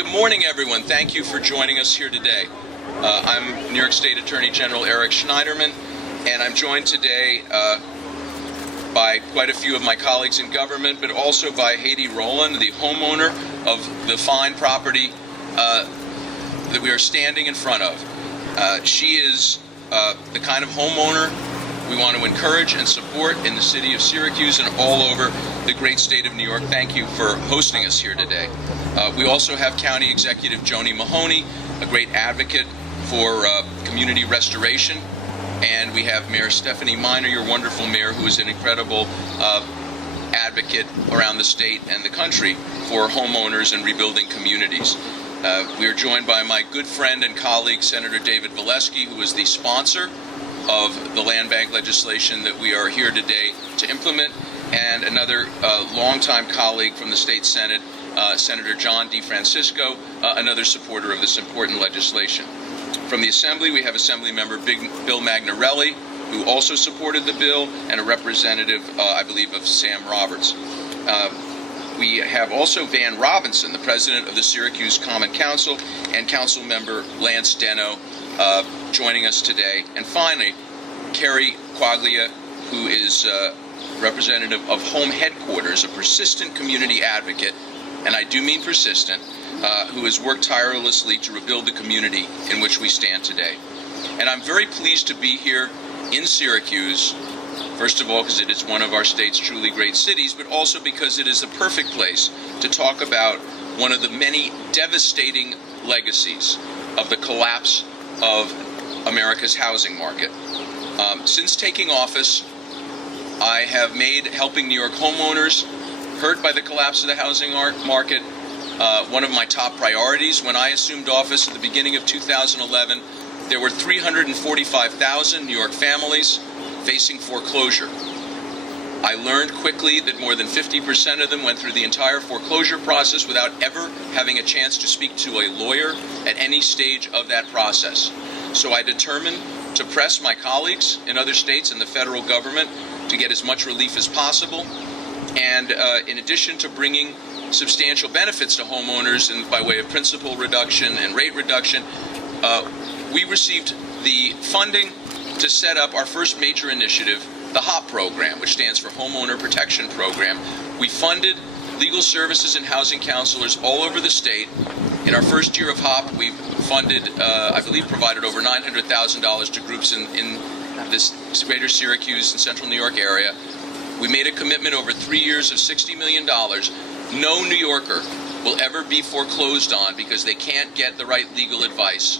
Good morning, everyone. Thank you for joining us here today. I'm New York State Attorney General General Schneiderman, and I'm joined today by quite a few of my colleagues in government, but also by Haiti Rowland, the homeowner of the fine property that we are standing in front of. She is the kind of homeowner we want to encourage and support in the city of Syracuse and all over the great state of New York. Thank you for hosting us here today. We also have County Executive Joni Mahoney, a great advocate for community restoration. And we have Mayor Stephanie Miner, your wonderful mayor, who is an incredible advocate around the state and the country for homeowners and rebuilding communities. We are joined by my good friend and colleague, Senator David Valesky, who is the sponsor of the Land Bank legislation that we are here today to implement, and another longtime colleague from the state Senate, Senator John DeFrancisco, another supporter of this important legislation. From the Assembly, we have Assembly Member Bill Magnarelli, who also supported the bill, and a representative, I believe, of Sam Roberts. We have also Van Robinson, the president of the Syracuse Common Council, and Council Member Lance Deno, joining us today. And finally, Kerry Quaglia, who is representative of Home Headquarters, a persistent community advocate, and I do mean persistent, who has worked tirelessly to rebuild the community in which we stand today. And I'm very pleased to be here in Syracuse, first of all because it is one of our state's truly great cities, but also because it is the perfect place to talk about one of the many devastating legacies of the collapse of America's housing market. Since taking office, I have made helping New York homeowners hurt by the collapse of the housing market one of my top priorities. When I assumed office at the beginning of 2011, there were 345,000 New York families facing foreclosure. I learned quickly that more than 50% of them went through the entire foreclosure process without ever having a chance to speak to a lawyer at any stage of that process. So I determined to press my colleagues in other states and the federal government to get as much relief as possible. And in addition to bringing substantial benefits to homeowners by way of principal reduction and rate reduction, we received the funding to set up our first major initiative, the HOP program, which stands for Homeowner Protection Program. We funded legal services and housing counselors all over the state. In our first year of HOP, we've funded, I believe, provided over $900,000 to groups in this greater Syracuse and central New York area. We made a commitment over 3 years of $60 million. No New Yorker will ever be foreclosed on because they can't get the right legal advice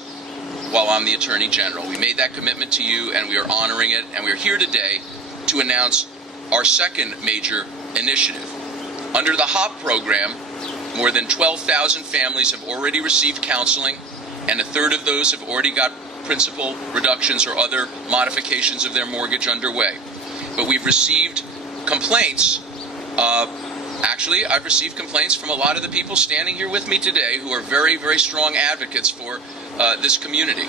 while I'm the Attorney General. We made that commitment to you, and we are honoring it, and we're here today to announce our second major initiative. Under the HOP program, more than 12,000 families have already received counseling, and a third of those have already got principal reductions or other modifications of their mortgage underway. But we've received complaints. Actually, I've received complaints from a lot of the people standing here with me today who are very, very strong advocates for this community,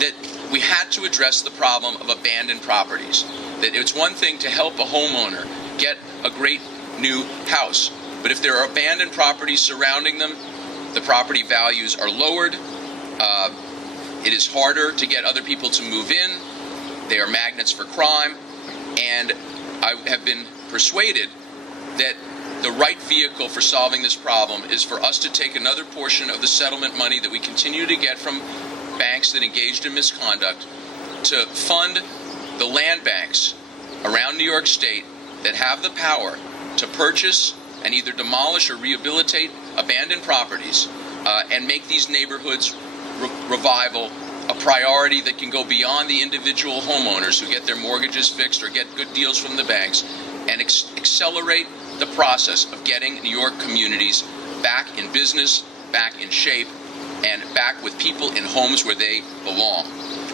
that we had to address the problem of abandoned properties. That it's one thing to help a homeowner get a great new house, but if there are abandoned properties surrounding them, the property values are lowered. It is harder to get other people to move in. They are magnets for crime. And I have been persuaded that the right vehicle for solving this problem is for us to take another portion of the settlement money that we continue to get from banks that engaged in misconduct to fund the land banks around New York State that have the power to purchase and either demolish or rehabilitate abandoned properties and make these neighborhoods revival a priority that can go beyond the individual homeowners who get their mortgages fixed or get good deals from the banks, and accelerate the process of getting New York communities back in business, back in shape, and back with people in homes where they belong.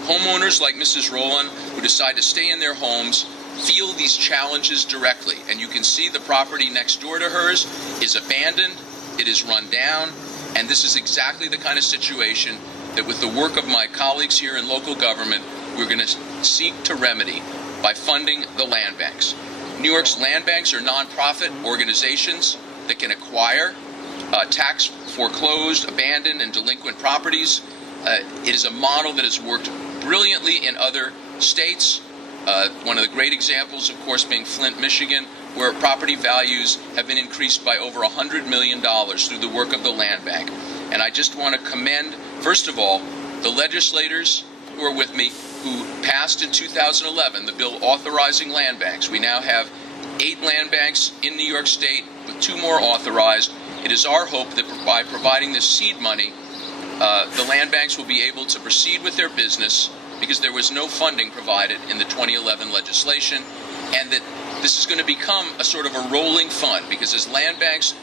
Homeowners like Mrs. Rowland, who decide to stay in their homes, feel these challenges directly. And you can see the property next door to hers is abandoned, it is run down, and this is exactly the kind of situation that with the work of my colleagues here in local government, we're going to seek to remedy by funding the land banks. New York's land banks are nonprofit organizations that can acquire tax foreclosed, abandoned, and delinquent properties. It is a model that has worked brilliantly in other states. One of the great examples, of course, being Flint, Michigan, where property values have been increased by over $100 million through the work of the Land Bank. And I just want to commend, first of all, the legislators who are with me who passed in 2011 the bill authorizing land banks. We now have 8 land banks in New York State, with 2 more authorized. It is our hope that by providing this seed money, the land banks will be able to proceed with their business, because there was no funding provided in the 2011 legislation, and that this is going to become a sort of a rolling fund, because as land banks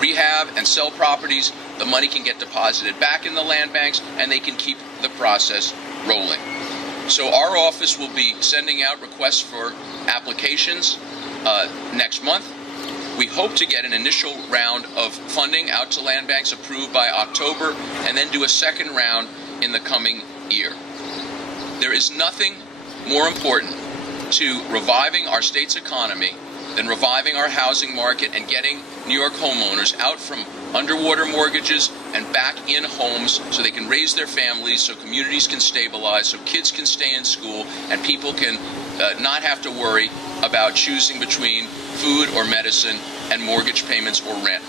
rehab and sell properties, the money can get deposited back in the land banks and they can keep the process rolling. So our office will be sending out requests for applications next month. We hope to get an initial round of funding out to land banks approved by October, and then do a second round in the coming year. There is nothing more important to reviving our state's economy than reviving our housing market and getting New York homeowners out from underwater mortgages and back in homes so they can raise their families, so communities can stabilize, so kids can stay in school, and people can not have to worry about choosing between food or medicine and mortgage payments or rent.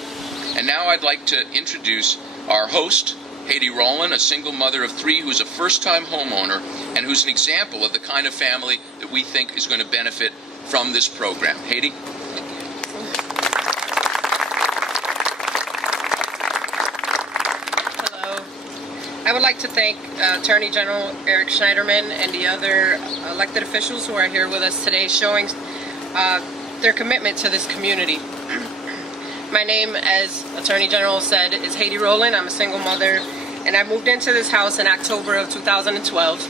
And now I'd like to introduce our host, Haiti Rowland, a single mother of 3 who's a first-time homeowner and who's an example of the kind of family that we think is going to benefit from this program. Haiti? Hello. I would like to thank Attorney General Eric Schneiderman and the other elected officials who are here with us today, showing their commitment to this community. My name, as Attorney General said, is Haiti Rowland. I'm a single mother, and I moved into this house in October of 2012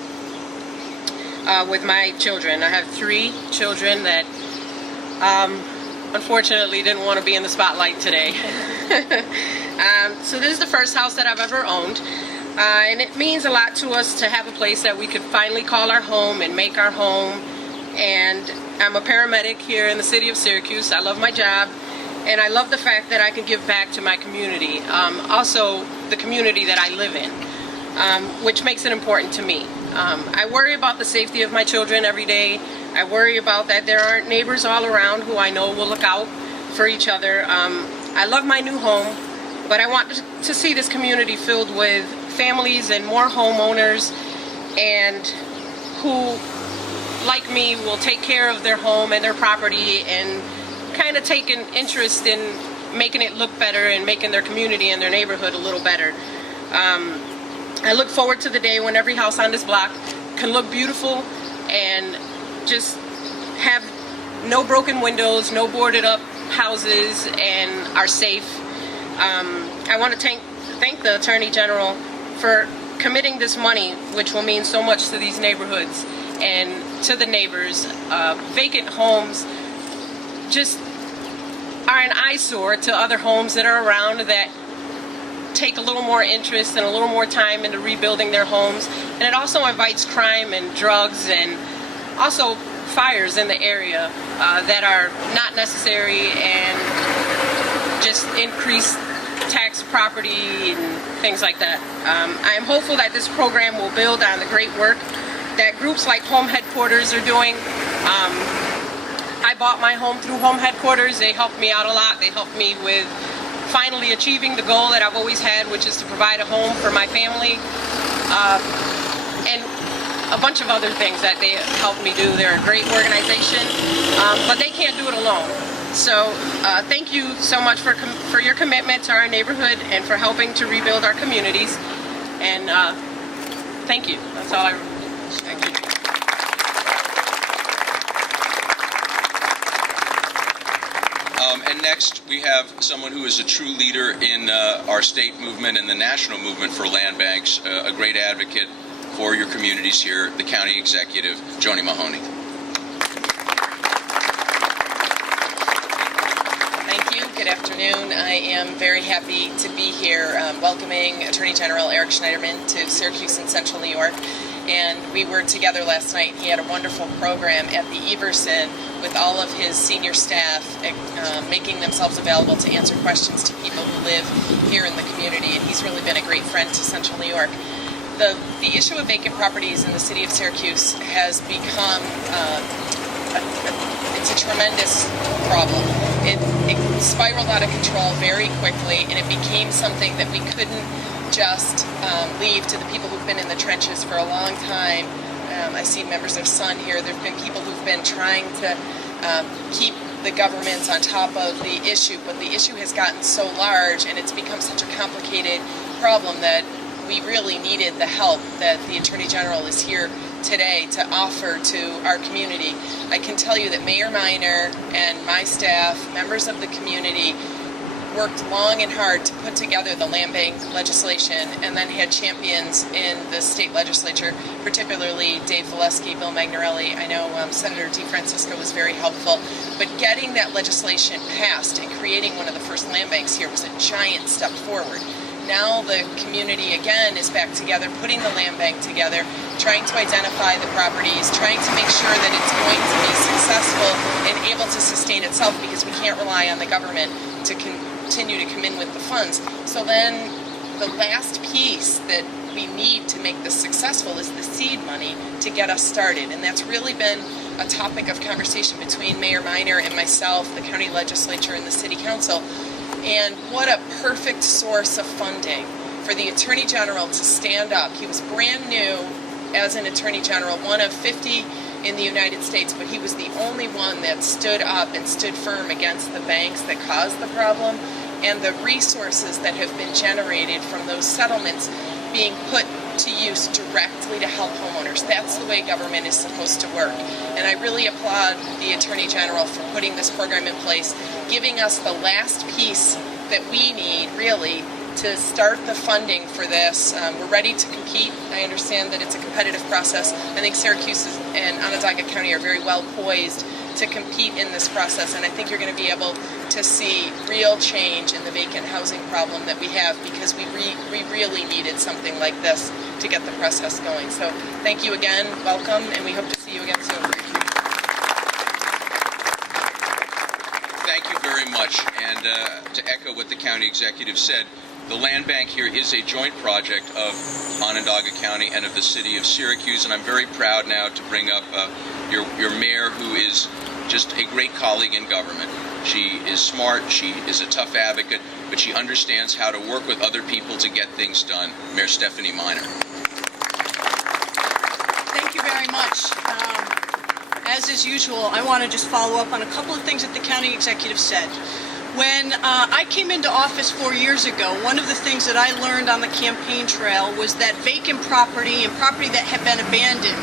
with my children. I have 3 children that unfortunately didn't want to be in the spotlight today. So this is the first house that I've ever owned, and it means a lot to us to have a place that we could finally call our home and make our home. And I'm a paramedic here in the city of Syracuse. I love my job, and I love the fact that I can give back to my community, also the community that I live in, which makes it important to me. I worry about the safety of my children every day. I worry about that there aren't neighbors all around who I know will look out for each other. I love my new home, but I want to see this community filled with families and more homeowners, and who, like me, will take care of their home and their property and kind of take an interest in making it look better and making their community and their neighborhood a little better. I look forward to the day when every house on this block can look beautiful and just have no broken windows, no boarded up houses, and are safe. I want to thank the Attorney General for committing this money, which will mean so much to these neighborhoods and to the neighbors. Vacant homes just are an eyesore to other homes that are around that take a little more interest and a little more time into rebuilding their homes. And it also invites crime and drugs and also fires in the area that are not necessary and just increase tax property and things like that. I am hopeful that this program will build on the great work that groups like Home Headquarters are doing. I bought my home through Home Headquarters. They helped me out a lot. They helped me with finally achieving the goal that I've always had, which is to provide a home for my family, and a bunch of other things that they helped me do. They're a great organization, but they can't do it alone. So thank you so much for your commitment to our neighborhood and for helping to rebuild our communities. And thank you. That's all I. Thank you. And next, we have someone who is a true leader in our state movement and the national movement for land banks, a great advocate for your communities here, the county executive, Joni Mahoney. Thank you. Good afternoon. I am very happy to be here welcoming Attorney General Eric Schneiderman to Syracuse and Central New York. And we were together last night. He had a wonderful program at the Everson with all of his senior staff making themselves available to answer questions to people who live here in the community. And he's really been a great friend to Central New York. The issue of vacant properties in the city of Syracuse has become it's a tremendous problem. It spiraled out of control very quickly, and it became something that we couldn't just leave to the people who've been in the trenches for a long time. I see members of SUN here. There have been people who've been trying to keep the governments on top of the issue, but the issue has gotten so large and it's become such a complicated problem that we really needed the help that the Attorney General is here today to offer to our community. I can tell you that Mayor Minor and my staff, members of the community, worked long and hard to put together the land bank legislation and then had champions in the state legislature, particularly Dave Valesky, Bill Magnarelli. I know Senator DeFrancisco was very helpful. But getting that legislation passed and creating one of the first land banks here was a giant step forward. Now the community again is back together, putting the land bank together, trying to identify the properties, trying to make sure that it's going to be successful and able to sustain itself, because we can't rely on the government to continue to come in with the funds. So then the last piece that we need to make this successful is the seed money to get us started. And that's really been a topic of conversation between Mayor Minor and myself, the county legislature, and the city council. And what a perfect source of funding for the Attorney General to stand up. He was brand new as an Attorney General, one of 50 in the United States, but he was the only one that stood up and stood firm against the banks that caused the problem, and the resources that have been generated from those settlements being put to use directly to help homeowners. That's the way government is supposed to work. And I really applaud the Attorney General for putting this program in place, giving us the last piece that we need, really, to start the funding for this. We're ready to compete. I understand that it's a competitive process. I think Syracuse and Onondaga County are very well poised to compete in this process, and I think you're going to be able to see real change in the vacant housing problem that we have, because we really needed something like this to get the process going. So thank you again, welcome, and we hope to see you again soon. Thank you very much. And to echo what the county executive said, the land bank here is a joint project of Onondaga County and of the city of Syracuse, and I'm very proud now to bring up your mayor, who is just a great colleague in government. She is smart, she is a tough advocate, but she understands how to work with other people to get things done. Mayor Stephanie Minor. Thank you very much. As is usual, I want to just follow up on a couple of things that the county executive said. When I came into office 4 years ago, one of the things that I learned on the campaign trail was that vacant property and property that had been abandoned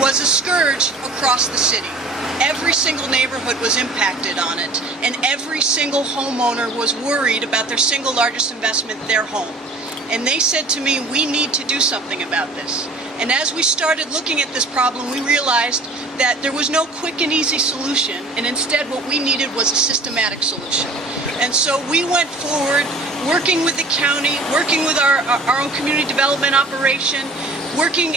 was a scourge across the city. Every single neighborhood was impacted on it, and every single homeowner was worried about their single largest investment, their home. And they said to me, we need to do something about this. And as we started looking at this problem, we realized that there was no quick and easy solution, and instead what we needed was a systematic solution. And so we went forward, working with the county, working with our own community development operation,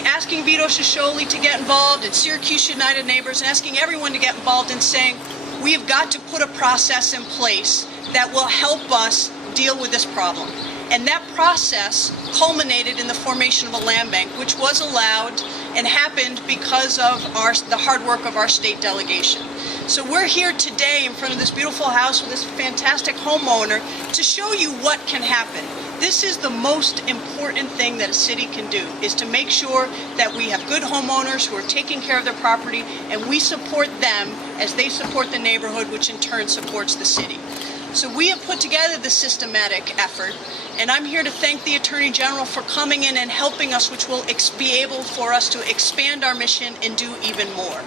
asking Vito Shisholi to get involved, and Syracuse United Neighbors, and asking everyone to get involved in saying, we have got to put a process in place that will help us deal with this problem. And that process culminated in the formation of a land bank, which was allowed and happened because of the hard work of our state delegation. So we're here today in front of this beautiful house with this fantastic homeowner to show you what can happen. This is the most important thing that a city can do, is to make sure that we have good homeowners who are taking care of their property, and we support them as they support the neighborhood, which in turn supports the city. So we have put together this systematic effort, and I'm here to thank the Attorney General for coming in and helping us, which will be able for us to expand our mission and do even more.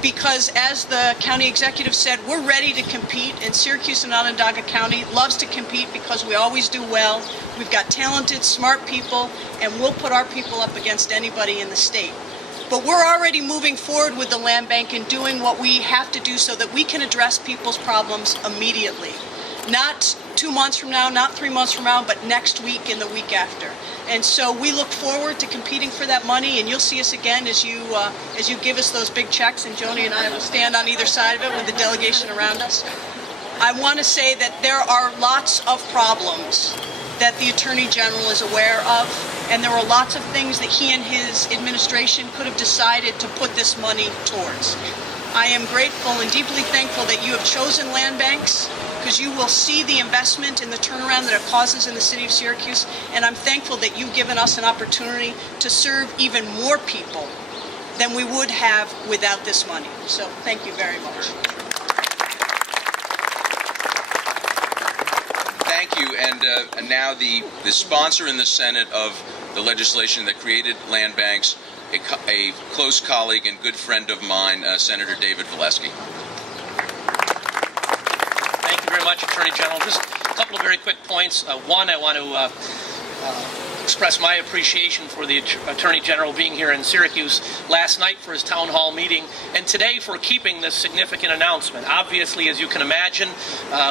Because as the county executive said, we're ready to compete, and Syracuse and Onondaga County loves to compete because we always do well. We've got talented, smart people, and we'll put our people up against anybody in the state. But we're already moving forward with the land bank and doing what we have to do so that we can address people's problems immediately. Not 2 months from now, not 3 months from now, but next week and the week after. And so we look forward to competing for that money, and you'll see us again as you give us those big checks, and Joni and I will stand on either side of it with the delegation around us. I want to say that there are lots of problems that the Attorney General is aware of, and there were lots of things that he and his administration could have decided to put this money towards. I am grateful and deeply thankful that you have chosen land banks, because you will see the investment and the turnaround that it causes in the city of Syracuse, and I'm thankful that you've given us an opportunity to serve even more people than we would have without this money. So thank you very much. Thank you. And now the sponsor in the Senate of the legislation that created land banks, a close colleague and good friend of mine, Senator David Valesky. Thank you very much, Attorney General. Just a couple of very quick points. One, I want to express my appreciation for the Attorney General being here in Syracuse last night for his town hall meeting, and today for keeping this significant announcement. Obviously, as you can imagine,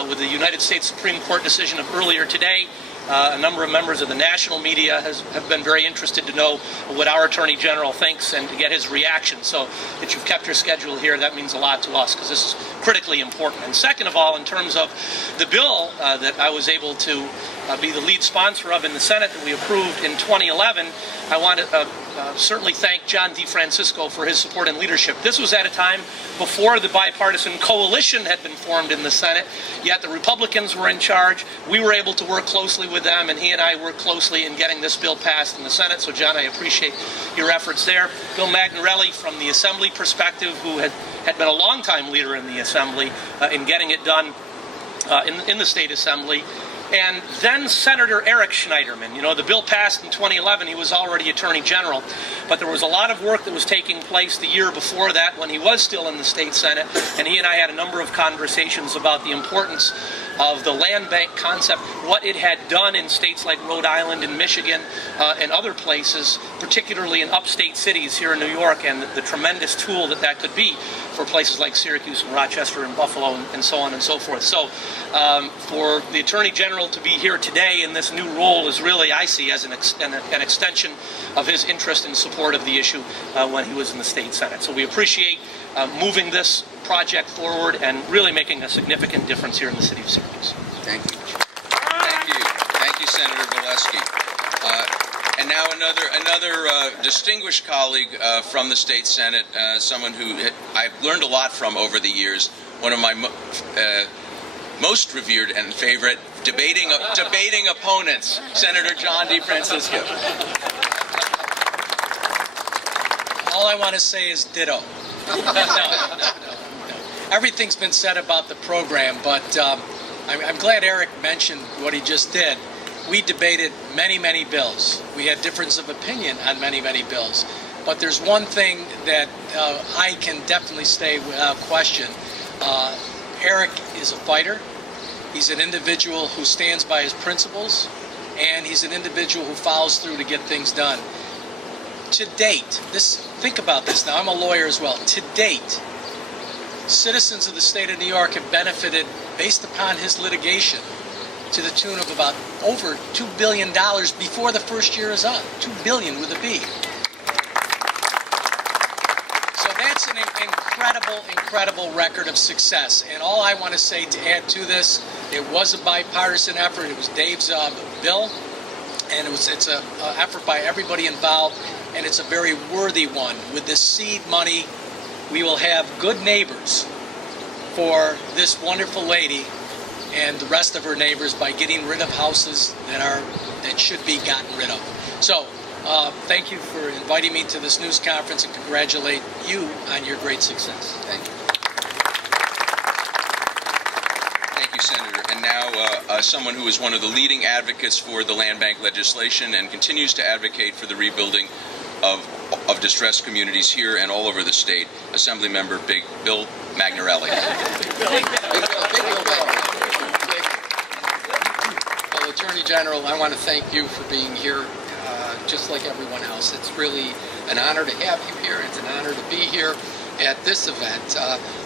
with the United States Supreme Court decision of earlier today, a number of members of the national media have been very interested to know what our Attorney General thinks and to get his reaction. So that you've kept your schedule here, that means a lot to us, because this is critically important. And second of all, in terms of the bill that I was able to be the lead sponsor of in the Senate that we approved in 2011, I want to certainly thank John DeFrancisco for his support and leadership. This was at a time before the bipartisan coalition had been formed in the Senate, yet the Republicans were in charge. We were able to work closely with them, and he and I worked closely in getting this bill passed in the Senate. So, John, I appreciate your efforts there. Bill Magnarelli, from the Assembly perspective, who had been a longtime leader in the Assembly in getting it done in the State Assembly. And then Senator Eric Schneiderman. You know, the bill passed in 2011. He was already Attorney General. But there was a lot of work that was taking place the year before that when he was still in the State Senate. And he and I had a number of conversations about the importance of the land bank concept, what it had done in states like Rhode Island and Michigan and other places, particularly in upstate cities here in New York, and the tremendous tool that could be for places like Syracuse and Rochester and Buffalo and so on and so forth. So for the Attorney General to be here today in this new role is really, I see, as an extension of his interest and support of the issue when he was in the State Senate. So we appreciate moving this project forward and really making a significant difference here in the city of Syracuse. Thank you. Thank you. Thank you, Senator Valesky. And now another distinguished colleague from the State Senate, someone who I've learned a lot from over the years, one of my most revered and favorite debating opponents, Senator John DeFrancisco. All I want to say is ditto. No. Everything's been said about the program, but I'm glad Eric mentioned what he just did. We debated many bills. We had difference of opinion on many bills. But there's one thing that I can definitely say without question. Eric is a fighter. He's an individual who stands by his principles, and he's an individual who follows through to get things done. To date, think about this now, I'm a lawyer as well. To date, citizens of the state of New York have benefited based upon his litigation to the tune of about over $2 billion before the first year is up. $2 billion with a B. So that's an incredible record of success. And all I want to say to add to this, it was a bipartisan effort. It was Dave's bill, and it's an effort by everybody involved, and it's a very worthy one. With this seed money, we will have good neighbors for this wonderful lady and the rest of her neighbors by getting rid of houses that should be gotten rid of. So, thank you for inviting me to this news conference, and congratulate you on your great success. Thank you. Thank you, Senator. And now someone who is one of the leading advocates for the land bank legislation and continues to advocate for the rebuilding of distressed communities here and all over the state, Assemblymember Bill Magnarelli. Well, Attorney General, I want to thank you for being here, just like everyone else. It's really an honor to have you here. It's an honor to be here. at this event.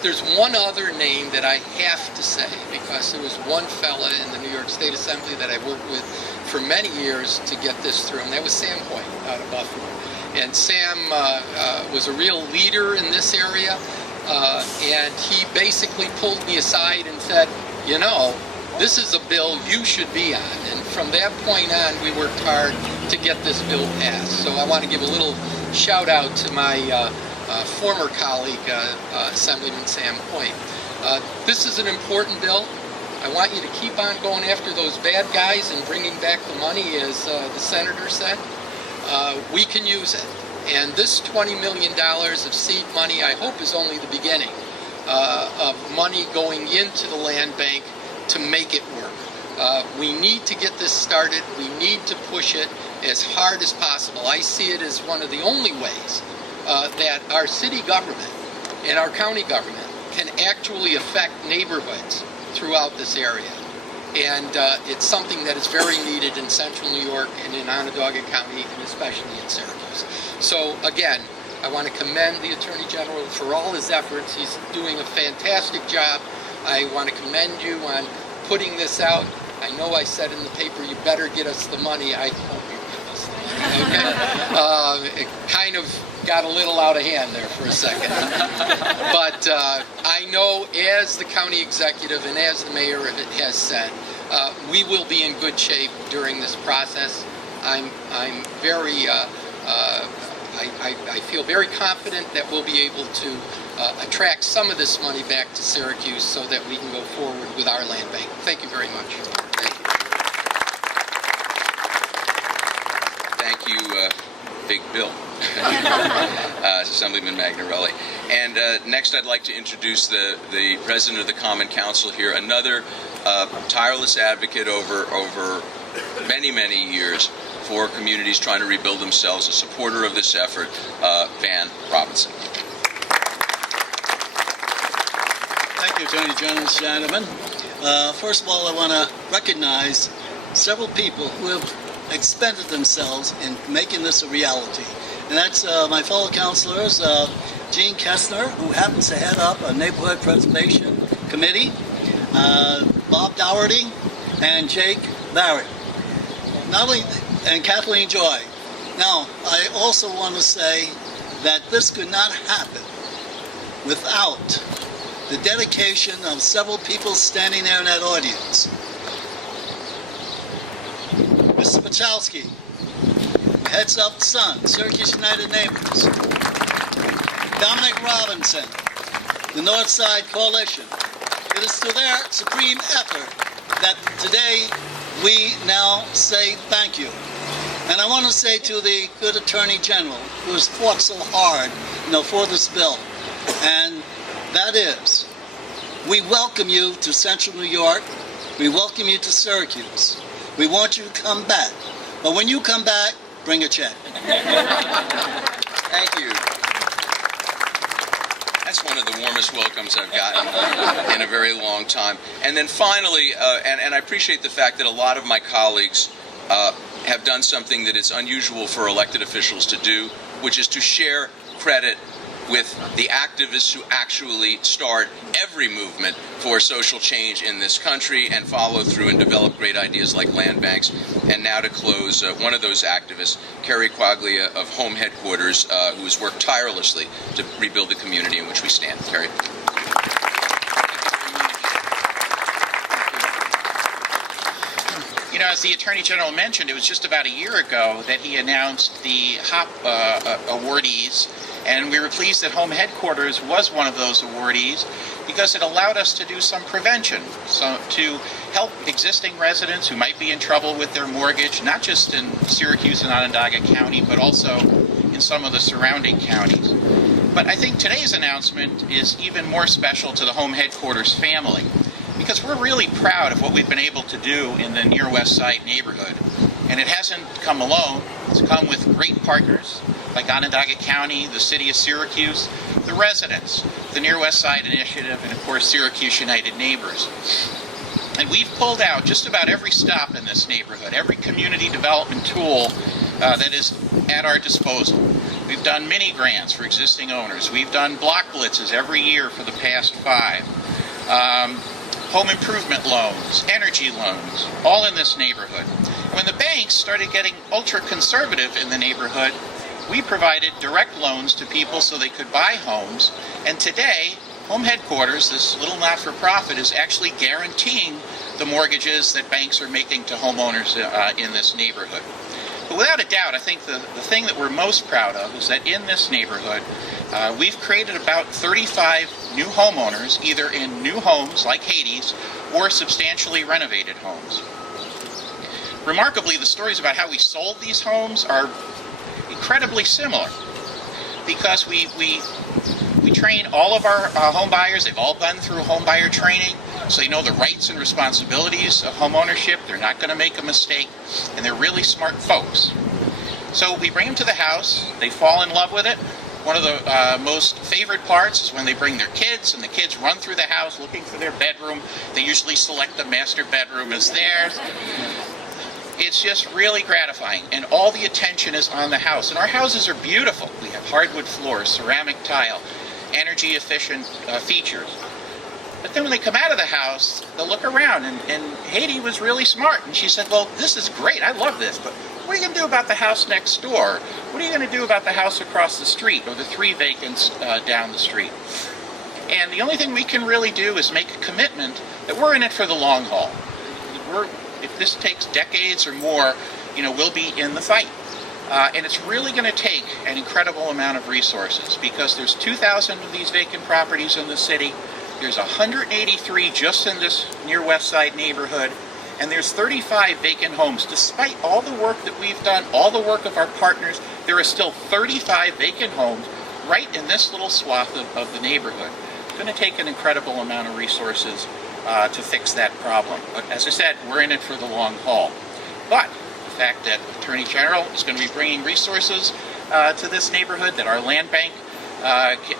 There's one other name that I have to say, because there was one fella in the New York State Assembly that I worked with for many years to get this through, and that was Sam Hoyt out of Buffalo. And Sam was a real leader in this area, and he basically pulled me aside and said, you know, this is a bill you should be on. And from that point on, we worked hard to get this bill passed. So I want to give a little shout out to my former colleague, Assemblyman Sam Hoyt. This is an important bill. I want you to keep on going after those bad guys and bringing back the money, as the senator said. We can use it. And this $20 million of seed money, I hope, is only the beginning of money going into the land bank to make it work. We need to get this started. We need to push it as hard as possible. I see it as one of the only ways that our city government and our county government can actually affect neighborhoods throughout this area. And it's something that is very needed in central New York and in Onondaga County, and especially in Syracuse. So again, I want to commend the Attorney General for all his efforts. He's doing a fantastic job. I want to commend you on putting this out. I know I said in the paper, you better get us the money. I hope you get us the money, okay? It kind of got a little out of hand there for a second. But I know, as the county executive and as the mayor has said, we will be in good shape during this process. I'm very, I feel very confident that we'll be able to attract some of this money back to Syracuse so that we can go forward with our land bank. Thank you very much. Thank you, Big Bill. Assemblyman Magnarelli. And next I'd like to introduce the President of the Common Council here, another tireless advocate over many, many years for communities trying to rebuild themselves, a supporter of this effort, Van Robinson. Thank you, Attorney General Schneiderman. First of all, I want to recognize several people who have expended themselves in making this a reality. And that's my fellow councilors, Gene Kessner, who happens to head up a neighborhood preservation committee, Bob Dougherty, and Jake Barrett. And Kathleen Joy. Now, I also want to say that this could not happen without the dedication of several people standing there in that audience. Mr. Pachowski, who heads up SUN, Syracuse United Neighbors. Dominic Robinson, the Northside Coalition. It is through their supreme effort that today we now say thank you. And I want to say to the good Attorney General, who has fought so hard, for this bill, and that is, we welcome you to Central New York. We welcome you to Syracuse. We want you to come back. But when you come back, bring a check. Thank you. That's one of the warmest welcomes I've gotten in a very long time. And then finally, and I appreciate the fact that a lot of my colleagues have done something that is unusual for elected officials to do, which is to share credit with the activists who actually start every movement for social change in this country and follow through and develop great ideas like land banks. And now to close, one of those activists, Kerry Quaglia of Home Headquarters, who has worked tirelessly to rebuild the community in which we stand. Kerry. You know, as the Attorney General mentioned, it was just about a year ago that he announced the HOP awardees, and we were pleased that Home Headquarters was one of those awardees because it allowed us to do some prevention, so to help existing residents who might be in trouble with their mortgage, not just in Syracuse and Onondaga County, but also in some of the surrounding counties. But I think today's announcement is even more special to the Home Headquarters family, because we're really proud of what we've been able to do in the Near West Side neighborhood. And it hasn't come alone. It's come with great partners like Onondaga County, the city of Syracuse, the residents, the Near West Side Initiative, and of course Syracuse United Neighbors. And we've pulled out just about every stop in this neighborhood, every community development tool that is at our disposal. We've done mini grants for existing owners. We've done block blitzes every year for the past 5. Home improvement loans, energy loans, all in this neighborhood. And when the banks started getting ultra-conservative in the neighborhood, we provided direct loans to people so they could buy homes. And today, Home Headquarters, this little not-for-profit, is actually guaranteeing the mortgages that banks are making to homeowners in this neighborhood. But without a doubt, I think the thing that we're most proud of is that in this neighborhood, we've created about 35 new homeowners, either in new homes like Hades or substantially renovated homes. Remarkably, the stories about how we sold these homes are incredibly similar, because we train all of our home buyers. They've all gone through home buyer training, so they know the rights and responsibilities of home ownership. They're not going to make a mistake, and they're really smart folks. So we bring them to the house, they fall in love with it. One of the most favorite parts is when they bring their kids, and the kids run through the house looking for their bedroom. They usually select the master bedroom as theirs. It's just really gratifying, and all the attention is on the house. And our houses are beautiful. We have hardwood floors, ceramic tile, energy efficient features. But then when they come out of the house, they'll look around, and Haiti was really smart, and she said, well, this is great, I love this, but what are you going to do about the house next door? What are you going to do about the house across the street, or the 3 vacants down the street? And the only thing we can really do is make a commitment that we're in it for the long haul. If this takes decades or more, we'll be in the fight. And it's really going to take an incredible amount of resources, because there's 2,000 of these vacant properties in the city. There's 183 just in this near West Side neighborhood, and there's 35 vacant homes. Despite all the work that we've done, all the work of our partners, there are still 35 vacant homes right in this little swath of the neighborhood. It's going to take an incredible amount of resources to fix that problem. But as I said, we're in it for the long haul. But the fact that Attorney General is going to be bringing resources to this neighborhood that our land bank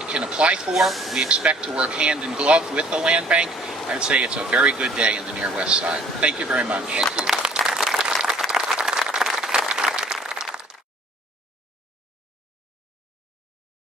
can apply for, we expect to work hand in glove with the land bank. I'd say it's a very good day in the near West Side. Thank you very much. Thank you.